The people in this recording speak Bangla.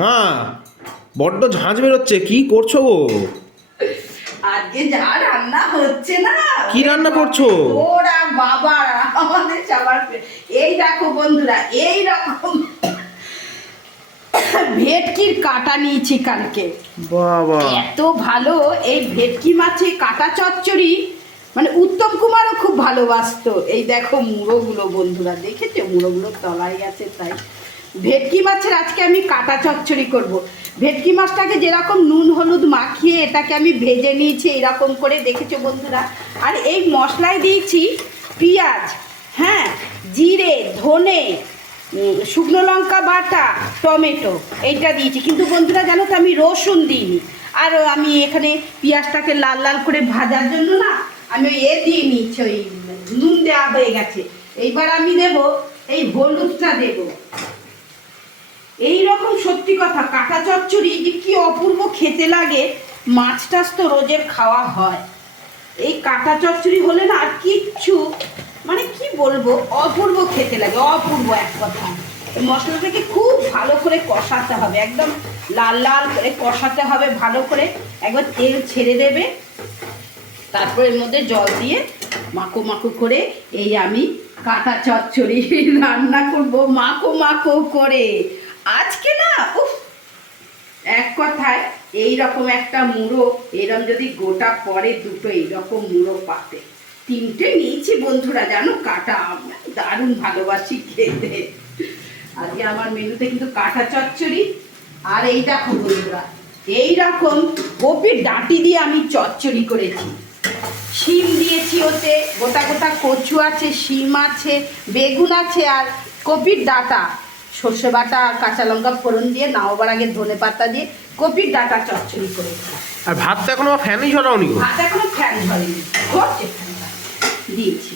মা বড্ড ঝাঁঝ বেরোচ্ছে কি করছ গো? আজকে যা রান্না হচ্ছে না। কি রান্না করছ? ওরা বাবারা আমাদের সবার এই দেখো বন্ধুরা এই রকম ভেটকির কাটা নিয়েছি কালকে। বাবা। এত ভালো এই ভেটকি মাছে কাটা চচ্চড়ি মানে উত্তম কুমারও খুব ভালোবাসতো। এই দেখো মুড়োগুলো বন্ধুরা দেখেছ? মুড়োগুলো তলায় আছে তাই। ভেটকি মাছের আজকে আমি কাটা চচ্চড়ি করব। ভেটকি মাছটাকে যেরকম নুন, হলুদ মাখিয়ে এটাকে আমি ভেজে নিয়েছি এরকম করে, দেখেছ বন্ধুরা? আর এই মশলায় দিয়েছি পেঁয়াজ হ্যাঁ জিরে, ধনে শুকনো লঙ্কা বাটা, টমেটো, এইটা দিয়েছি। কিন্তু বন্ধুরা, জানো তো, আমি রসুন দিইনি। আর আমি এখানে পেঁয়াজটাকে লাল লাল করে ভাজার জন্য না, আমি এ দিয়ে নিচ্ছি ওই নুন দেওয়া হয়ে গেছে। এইবার আমি দেব, এই হলুদটা দেব। এই রকম সত্যি কথা, কাঁটা চচ্চড়ি যে কি অপূর্ব খেতে লাগে, মাছ টাছ তো রোজের খাওয়া হয়। এই কাঁটা চচ্চড়ি হলে না আর কিচ্ছু মানে কি বলব, অপূর্ব খেতে লাগে, অপূর্ব এক কথা। মশলাটাকে খুব ভালো করে কষাতে হবে, একদম লাল লাল করে কষাতে হবে, ভালো করে। একবার তেল ছেড়ে দেবে, তারপর এর মধ্যে জল দিয়ে মাখো মাখো করে এই আমি কাঁটা চচ্চড়ি রান্না করব, মাখো মাখো করে। আজকে না, উফ, এক কথায় এই রকম একটা মুড়ো, এরম যদি গোটা পরে দুটো এইরকম মুড়ো পাতে। তিনটে নিয়েছি বন্ধুরা, জানো, কাটা আমরা দারুণ ভালোবাসি খেতে। আজকে আমার মেনুতে কিন্তু কাটা চচ্চড়ি, আর এই দেখো বন্ধুরা এই রকম কপির ডাঁটি দিয়ে আমি চচ্চড়ি করেছি। শিম দিয়েছি ওতে, গোটা গোটা কচু আছে, শিম আছে, বেগুন আছে, আর কপির ডাঁটা। সর্ষে বাটা আর কাঁচা লঙ্কা ফোড়ন দিয়ে নাও আগে ধনে পাতা দিয়ে কপির ডাটা চচ্চড়ি করে আর ভাত তো এখনও ফ্যানই ঝরাওনি ভাত এখনও ফ্যান ঝরেনি ফ্যানটা দিয়েছি।